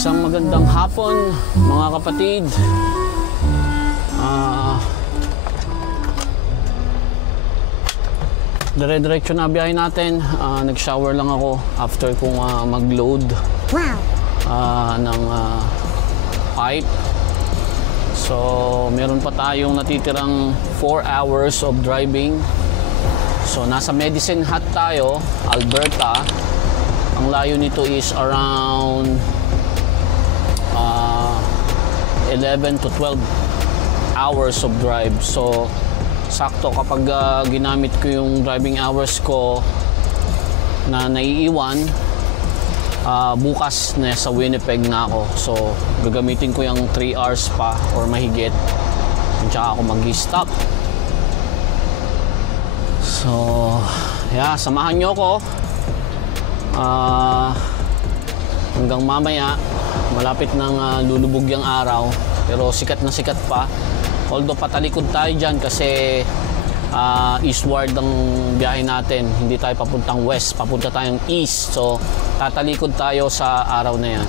Isang magandang hapon mga kapatid. Dire-diretso na biyahe natin. Nag-shower lang ako after kong mag-load ng pipe. So meron pa tayong natitirang 4 hours of driving. So nasa Medicine Hat tayo, Alberta. Ang layo nito is around 11 to 12 hours of drive. So sakto kapag ginamit ko yung driving hours ko na naiiwan, bukas na sa Winnipeg na ako. So gagamitin ko yung 3 hours pa or mahigit, tsaka ako mag-stop. So yeah, samahan nyo ako hanggang mamaya. Malapit nang lulubog yung araw, pero sikat na sikat pa. Although patalikod tayo dyan kasi eastward ang biyahe natin. Hindi tayo papuntang west, papunta tayong east. So tatalikod tayo sa araw na yan.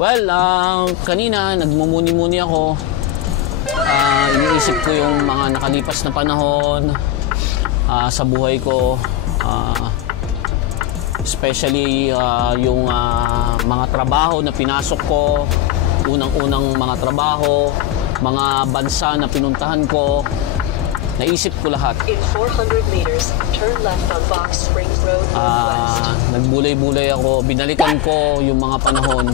Well, kanina nagmumuni-muni ako. Iniisip ko yung mga nakalipas na panahon sa buhay ko. Especially yung mga trabaho na pinasok ko, unang-unang mga trabaho, mga bansa na pinuntahan ko. Naisip ko lahat. In 400 meters, turn left on Box Springs Road northwest. Nagbulay-bulay ako, binalikan ko yung mga panahon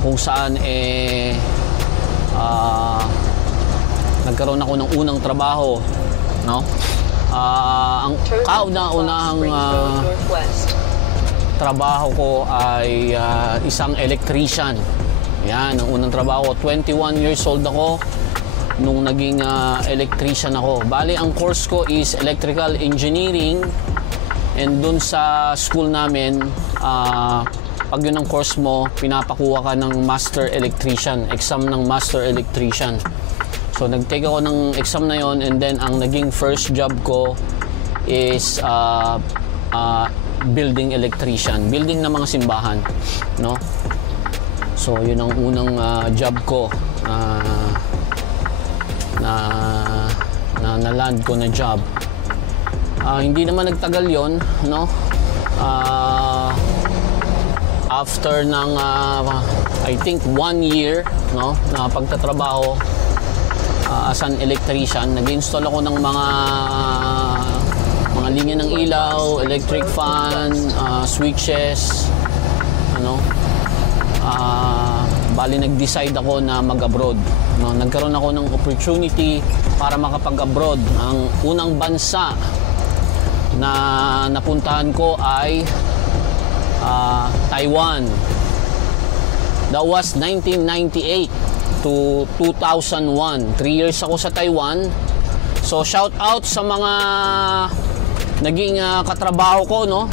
kung saan nagkaroon ako ng unang trabaho, no? Ang kauna-unahang trabaho ko ay isang electrician. Yan, ang unang trabaho ko. 21 years old ako nung naging electrician ako. Bali, ang course ko is electrical engineering. And dun sa school namin, pag yun ang course mo, pinapakuha ka ng master electrician, exam ng master electrician. So nag-take ako ng exam na yon, and then ang naging first job ko is building electrician, building ng mga simbahan, no? So yun ang unang job ko na land ko na job. Hindi naman nagtagal yon, no? After ng I think 1 year, no, na pagtatrabaho as an electrician, nag-install ako ng mga linya ng ilaw, electric fan, switches, ano. Bali nag-decide ako na mag-abroad, no. Nagkaroon ako ng opportunity para makapag-abroad. Ang unang bansa na napuntahan ko ay Taiwan. That was 1998 to 2001. 3 years ako sa Taiwan. So shout out sa mga naging katrabaho ko, no.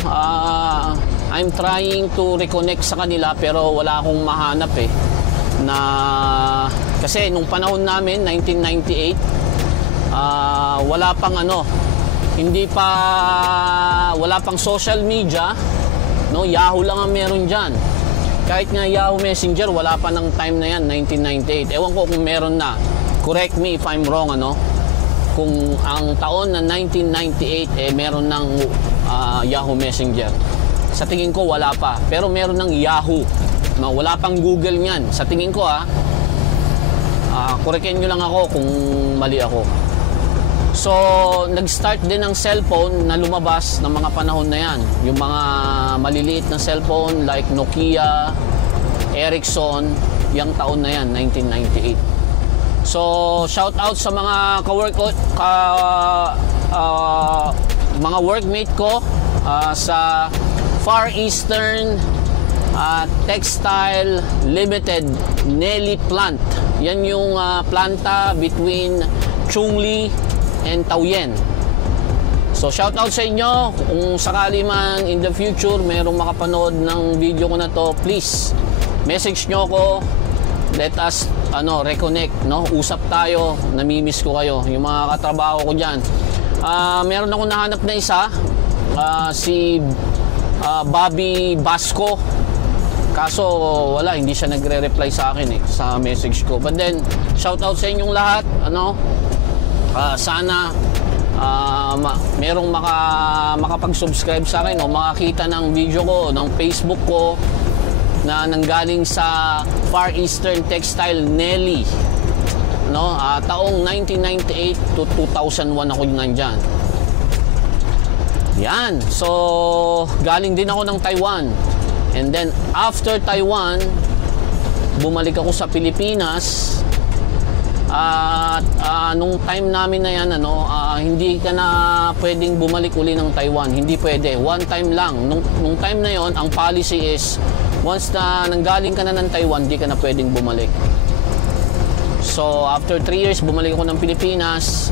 I'm trying to reconnect sa kanila pero wala akong mahanap na kasi nung panahon namin 1998, wala pang wala pang social media, no. Yahoo lang ang meron diyan. Kahit nga Yahoo Messenger, wala pa ng time na yan, 1998. Ewan ko kung meron na. Correct me if I'm wrong, ano? Kung ang taon na 1998, meron ng Yahoo Messenger. Sa tingin ko, wala pa. Pero meron ng Yahoo. No? Wala pang Google niyan. Sa tingin ko, correctin nyo lang ako kung mali ako. So, nag-start din ng cellphone na lumabas ng mga panahon na yan. Yung mga maliliit na cellphone like Nokia, Ericsson, yung taon na yan, 1998. So, shout out sa mga mga workmate ko sa Far Eastern Textile Limited Nelly Plant. Yan yung planta between Chungli and Taoyuan. So shout out sa inyo. Kung sakali man in the future merong makapanood ng video ko na to, please message nyo ako. Let us reconnect, no? Usap tayo. Namimiss ko kayo, yung mga katrabaho ko diyan. Meron akong nahanap na isa, si Bobby Basco. Kaso wala, hindi siya nagre-reply sa akin sa message ko. But then, shout out sa inyong lahat. Sana merong makapag-subscribe sa akin o makakita ng video ko, ng Facebook ko na nanggaling sa Far Eastern Textile Nelly. Taong 1998 to 2001 ako nandyan. Yan. So, galing din ako ng Taiwan. And then, after Taiwan, bumalik ako sa Pilipinas. At nung time namin na yan, hindi ka na pwedeng bumalik uli ng Taiwan. Hindi pwede. One time lang. Nung time na yon, ang policy is, once na nanggaling ka na ng Taiwan, hindi ka na pwedeng bumalik. So, after 3 years, bumalik ako ng Pilipinas.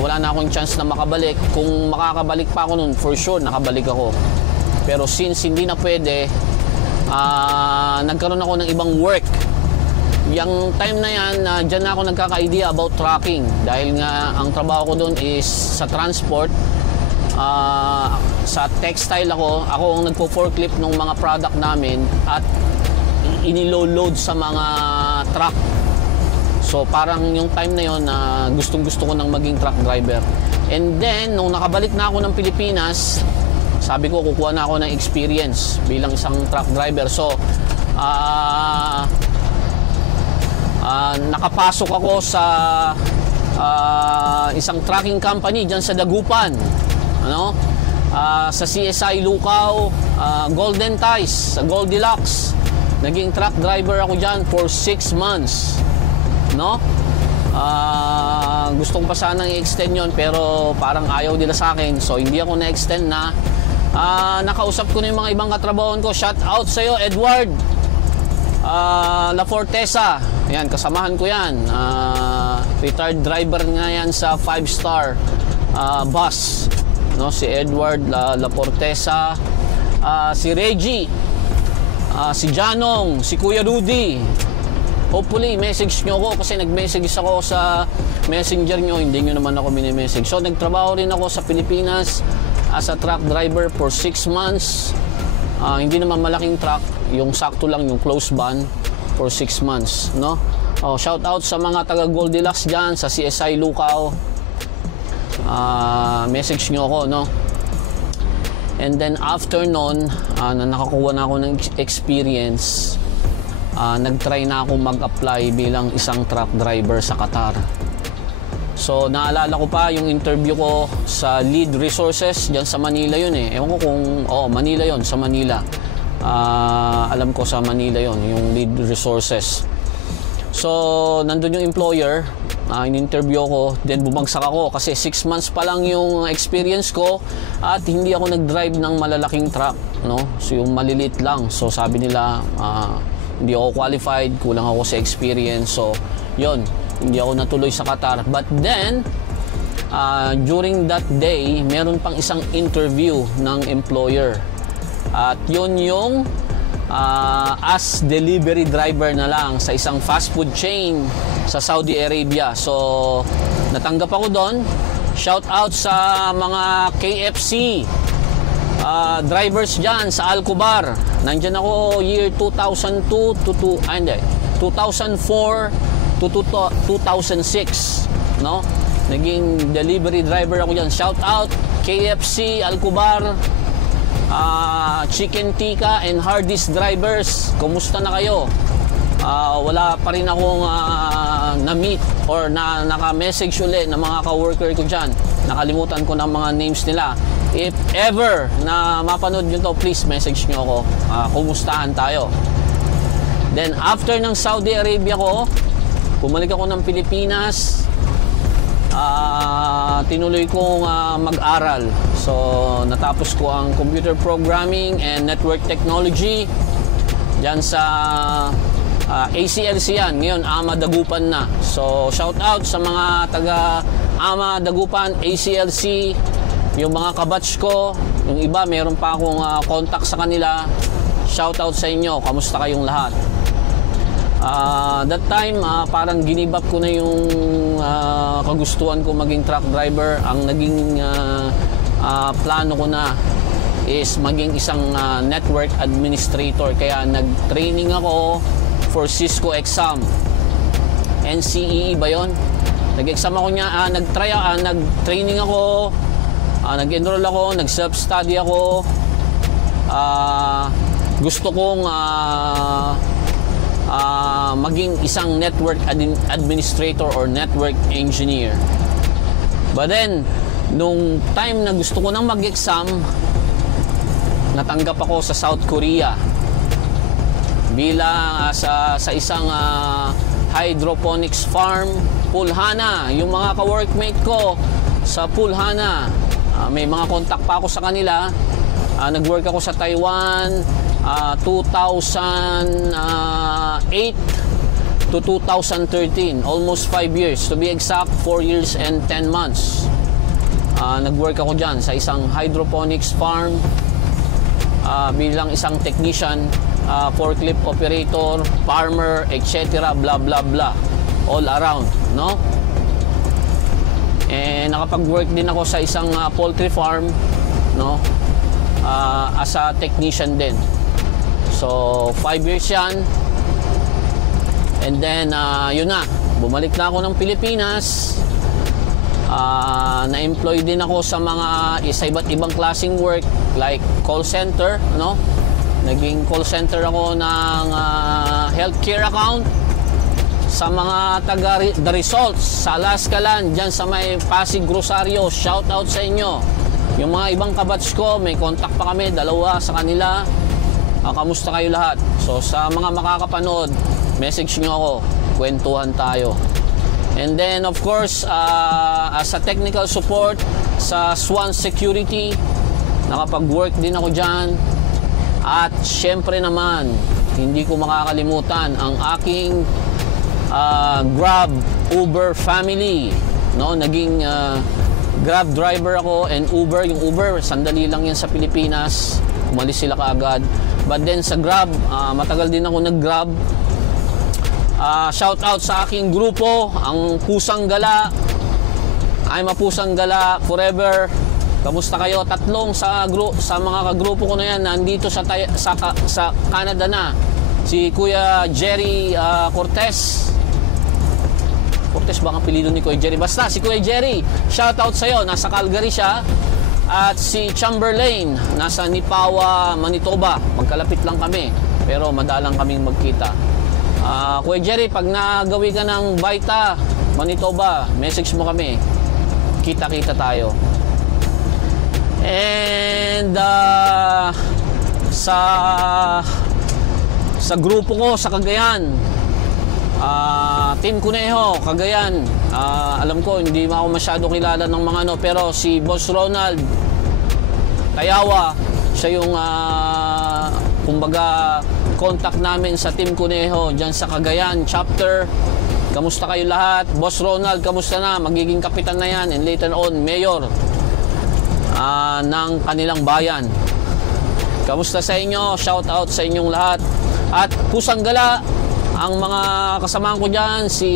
Wala na akong chance na makabalik. Kung makakabalik pa ako nun, for sure, nakabalik ako. Pero since hindi na pwede, nagkaroon ako ng ibang work. Yung time na yan, dyan na ako nagkaka-idea about trucking. Dahil nga, ang trabaho ko doon is sa transport. Sa textile ako ang nagpo-forklift ng mga product namin at inilo-load sa mga truck. So parang yung time na yon, gustong-gusto ko nang maging truck driver. And then, nung nakabalik na ako ng Pilipinas, sabi ko, kukuha na ako ng experience bilang isang truck driver. So, nakapasok ako sa isang trucking company dyan sa Dagupan. Sa CSI Lucao, Golden Ties, sa Goldilocks. Naging truck driver ako dyan for 6 months. Gusto ko pa sanang i-extend yon, pero parang ayaw nila sa akin. So, hindi ako na-extend na. Nakausap ko na yung mga ibang katrabahoan ko. Shout out sa'yo, Edward La Fortesa. Yan, kasamahan ko yan. Retired driver nga yan sa 5-star bus. Si Edward La Fortesa, si Reggie, si Janong, si Kuya Rudy. Hopefully, message nyo ako kasi nag-message ako sa messenger nyo. Hindi nyo naman ako mini-message. So, nagtrabaho rin ako sa Pilipinas as a truck driver for 6 months. Hindi naman malaking truck. Yung sakto lang, yung close van for 6 months. Shout out sa mga taga Goldilocks dyan, sa CSI Lucao. Message nyo ako, And then, after nun, nakakuha na ako ng experience. Nag-try na ako mag-apply bilang isang truck driver sa Qatar. So, naalala ko pa yung interview ko sa Lead Resources, dyan sa Manila yun Ewan ko kung, Manila yun, sa Manila. Alam ko sa Manila yun, yung Lead Resources. So, nandun yung employer, in-interview ko, then bumagsak ako kasi 6 months pa lang yung experience ko at hindi ako nag-drive ng malalaking truck, So, yung maliliit lang. So, sabi nila, hindi ako qualified, kulang ako sa experience. So, yon, hindi ako natuloy sa Qatar. But then, during that day, meron pang isang interview ng employer. At yun yung as delivery driver na lang sa isang fast food chain sa Saudi Arabia. So, natanggap ako doon. Shout out sa mga KFC drivers dyan sa Alcobar. Nandyan ako year 2002 to 2004 to 2006, Naging delivery driver ako dyan. Shout out KFC Alcobar, Chicken Tikka and Hardee's drivers. Kumusta na kayo? Wala pa rin akong na-meet or naka-message ulit ng mga ka-worker ko dyan. Nakalimutan ko ng mga names nila. If ever na mapanood nyo to, please message nyo ako. Kumustahan tayo. Then after ng Saudi Arabia ko, bumalik ako ng Pilipinas. Tinuloy kong mag-aral. So natapos ko ang computer programming and network technology dyan sa ACLC yan. Ngayon, Ama Dagupan na. So shout out sa mga taga Ama Dagupan, ACLC. Yung mga kabatch ko, yung iba, meron pa akong contact sa kanila. Shoutout sa inyo, kamusta kayong lahat? That time, parang ginibap ko na yung kagustuhan ko maging truck driver. Ang naging plano ko na is maging isang network administrator. Kaya nag-training ako for Cisco exam. NCEE ba yun? Nag-exam ako niya, nag-training ako, nag-enroll ako, nag-self-study ako. Gusto kong maging isang network administrator or network engineer. But then, nung time na gusto ko nang mag-exam, natanggap ako sa South Korea bilang sa isang hydroponics farm, Pulhana. Yung mga ka-workmate ko sa Pulhana, may mga contact pa ako sa kanila. Nag-work ako sa Taiwan 2008 to 2013, almost 5 years. To be exact, 4 years and 10 months. Nag-work ako dyan sa isang hydroponics farm bilang isang technician, forklift operator, farmer, etc. blah blah blah, all around, no? And nakapag-work din ako sa isang poultry farm, no? As a technician din. So 5 years yan. And then yun na, bumalik na ako ng Pilipinas. Na-employ din ako sa iba't ibang klaseng work, like call center, no? Naging call center ako ng healthcare account sa mga taga The Results sa Alaska Land, dyan sa may Pasig Rosario. Shout out sa inyo. Yung mga ibang kabatch ko, may contact pa kami, dalawa sa kanila. Kamusta kayo lahat? So sa mga makakapanood, message nyo ako, kwentuhan tayo. And then of course, as a technical support sa Swan Security, nakapag-work din ako dyan. At syempre naman, hindi ko makakalimutan ang aking Grab Uber family, no? Naging Grab driver ako and Uber. Yung Uber, sandali lang yan sa Pilipinas, umalis sila kaagad. But then sa Grab, matagal din ako nag-Grab. Shout out sa aking grupo, ang Pusang Gala. I'm a Pusang Gala forever. Kamusta kayo? Tatlong sa mga kagrupo ko na yan nandito sa Canada na. Si Kuya Jerry Cortez. Cortez ba ang apelido ni Kuya Jerry? Basta si Kuya Jerry, shout out sa'yo. Nasa Calgary siya. At si Chamberlain, nasa Nipawa, Manitoba. Magkalapit lang kami, pero madalang kaming magkita. Kuya Jerry, pag nagawi ka ng Baita, Manitoba, message mo kami. Kita-kita tayo. And sa grupo ko sa Cagayan, Team Conejo, Cagayan, alam ko hindi ako masyado kilala ng mga pero si Boss Ronald Tayawa, siya yung kumbaga contact namin sa Team Conejo dyan sa Cagayan chapter. Kamusta kayo lahat? Boss Ronald, kamusta na? Magiging kapitan na yan and later on mayor ng kanilang bayan. Kamusta sa inyo? Shout out sa inyong lahat. At Pusang Gala, ang mga kasamahan ko dyan, si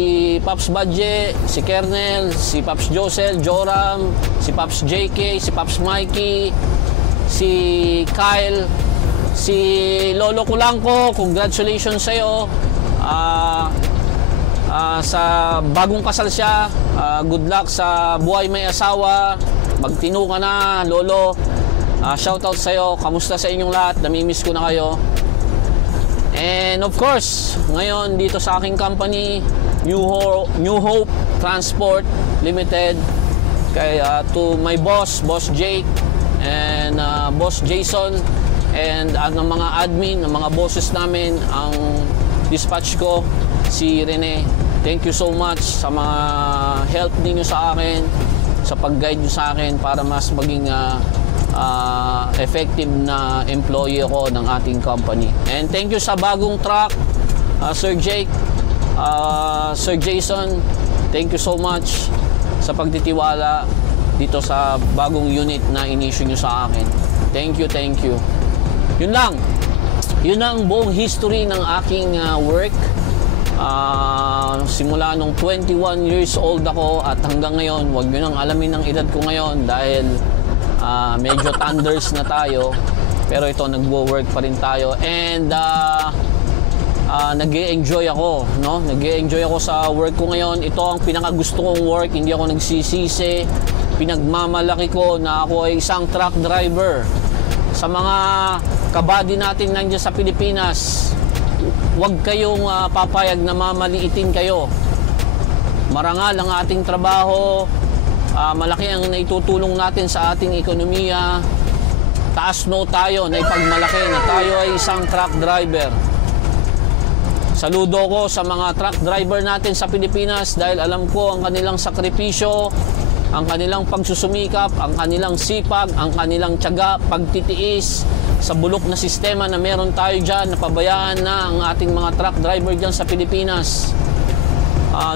Paps Badje, si Kernel, si Paps Josel, Joram, si Paps JK, si Paps Mikey, si Kyle, si Lolo Kulangko, congratulations sa'yo. Sa bagong kasal siya, good luck sa buhay may asawa. Magtino ka na, Lolo. Shoutout sa'yo. Kamusta sa inyong lahat? Namimiss ko na kayo. And of course, ngayon dito sa aking company, New Hope Transport Limited, kay to my boss, Boss Jake, and Boss Jason, and ng mga admin, ng mga bosses namin, ang dispatch ko, si Rene. Thank you so much sa mga help ninyo sa akin, sa pag-guide nyo sa akin para mas maging effective na employee ako ng ating company. And thank you sa bagong truck, Sir Jake, Sir Jason. Thank you so much sa pagtitiwala dito sa bagong unit na in-issue nyo sa akin. Thank you, thank you. Yun lang. Yun ang buong history ng aking work. Simula nung 21 years old ako at hanggang ngayon, wag nyo nang alamin ang edad ko ngayon dahil Medyo thunders na tayo, pero ito nagwo-work pa rin tayo, and nag-e-enjoy ako, no? Nag-e-enjoy ako sa work ko ngayon. Ito ang pinakagusto kong work, hindi ako nagsisisi. Pinagmamalaki ko na ako ay isang truck driver. Sa mga kabady natin nandiyan sa Pilipinas, huwag kayong papayag na mamaliitin kayo. Marangal ang ating trabaho, malaki ang naitutulong natin sa ating ekonomiya. Taas no tayo na ipagmalaki na tayo ay isang truck driver. Saludo ko sa mga truck driver natin sa Pilipinas dahil alam ko ang kanilang sakripisyo, ang kanilang pagsusumikap, ang kanilang sipag, ang kanilang tiyaga, pagtitiis sa bulok na sistema na meron tayo dyan. Napabayaan na ang ating mga truck driver dyan sa Pilipinas.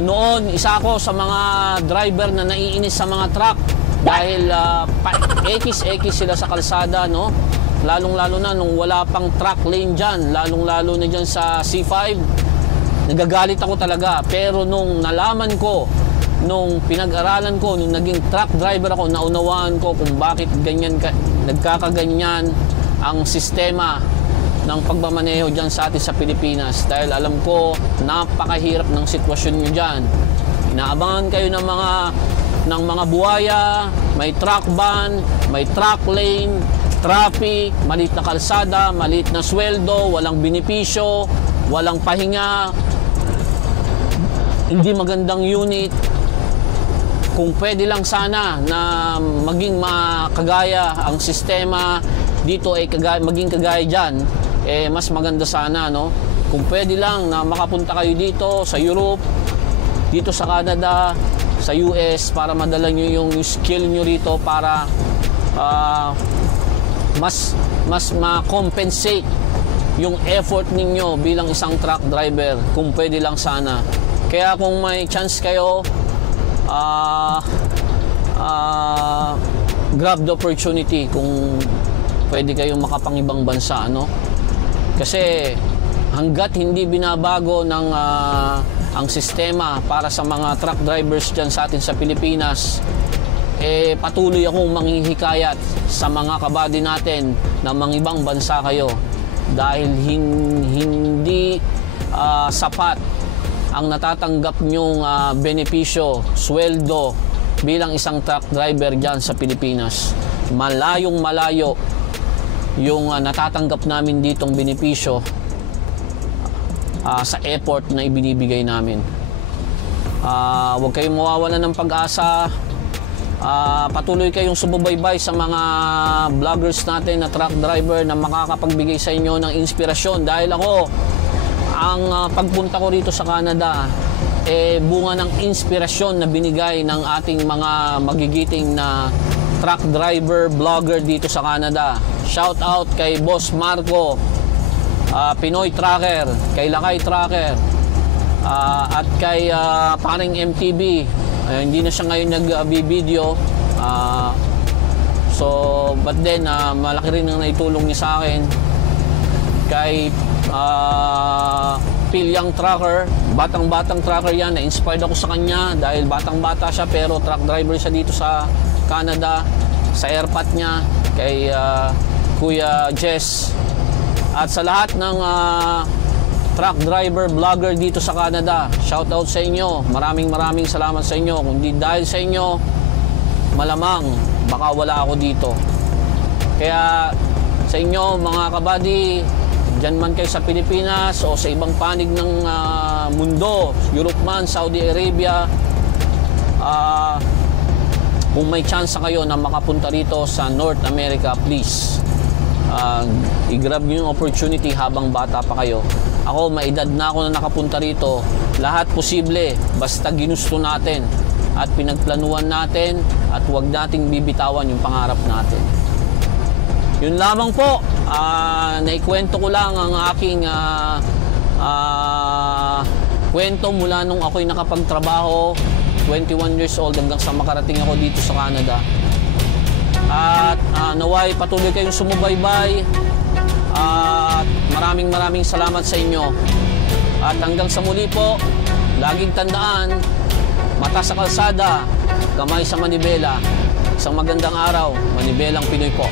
Noon, isa ako sa mga driver na naiinis sa mga truck dahil ekis-ekis sila sa kalsada, no? Lalong-lalo na nung wala pang truck lane dyan, lalong-lalo na dyan sa C5, nagagalit ako talaga. Pero nung nalaman ko, nung pinag-aralan ko, nung naging truck driver ako, naunawaan ko kung bakit nagkakaganyan ang sistema ng pagmamaneho dyan sa atin sa Pilipinas. Dahil alam ko, napakahirap ng sitwasyon nyo dyan. Inaabangan kayo ng mga buhaya, may truck ban, may truck lane, traffic, maliit na kalsada, maliit na sweldo, walang benepisyo, walang pahinga, hindi magandang unit. Kung pwede lang sana na maging makagaya ang sistema dito ay maging kagaya dyan, mas maganda sana, no? Kung pwede lang na makapunta kayo dito sa Europe, dito sa Canada, sa US, para madala nyo yung skill nyo rito para mas ma-compensate yung effort ninyo bilang isang truck driver. Kung pwede lang sana. Kaya kung may chance kayo, grab the opportunity kung pwede kayong makapangibang bansa, no? Kasi hanggat hindi binabago ng ang sistema para sa mga truck drivers dyan sa atin sa Pilipinas, patuloy akong manghihikayat sa mga kabady natin na mangibang bansa kayo dahil hindi sapat ang natatanggap nyong benepisyo, sweldo bilang isang truck driver dyan sa Pilipinas. Malayong malayo yung natatanggap namin ditong benepisyo sa effort na ibinibigay namin. Huwag kayong mawawalan ng pag-asa. Patuloy kayong sumubaybay sa mga vloggers natin na truck driver na makakapagbigay sa inyo ng inspirasyon. Dahil ako, ang pagpunta ko rito sa Canada, bunga ng inspirasyon na binigay ng ating mga magigiting na truck driver, vlogger dito sa Canada. Shout out kay Boss Marco, Pinoy Trucker, kay Lakay Trucker, at kay paring MTV. Hindi na siya ngayon nag-video. But then, malaki rin ang naitulong niya sa akin. Kay Pilyang Trucker, batang-batang trucker yan. Na-inspired ako sa kanya dahil batang-bata siya pero truck driver siya dito sa Canada. Sa airpot niya, kay Kuya Jess. At sa lahat ng truck driver, vlogger dito sa Canada, shout out sa inyo. Maraming salamat sa inyo. Kung di dahil sa inyo, malamang baka wala ako dito. Kaya sa inyo mga kabady, dyan man kayo sa Pilipinas o sa ibang panig ng mundo, Europe man, Saudi Arabia, kung may chance kayo na makapunta rito sa North America, please i-grab nyo yung opportunity habang bata pa kayo. Ako, may edad na ako na nakapunta rito. Lahat posible basta ginusto natin at pinagplanuhan natin at huwag nating bibitawan yung pangarap natin. Yun lamang po. Naikwento ko lang ang aking kwento mula nung ako'y nakapagtrabaho, 21 years old, hanggang sa makarating ako dito sa Canada. At naway patuloy kayong sumubaybay. At maraming salamat sa inyo. At hanggang sa muli po, laging tandaan, mata sa kalsada, kamay sa manibela. Isang magandang araw, Manibelang Pinoy po.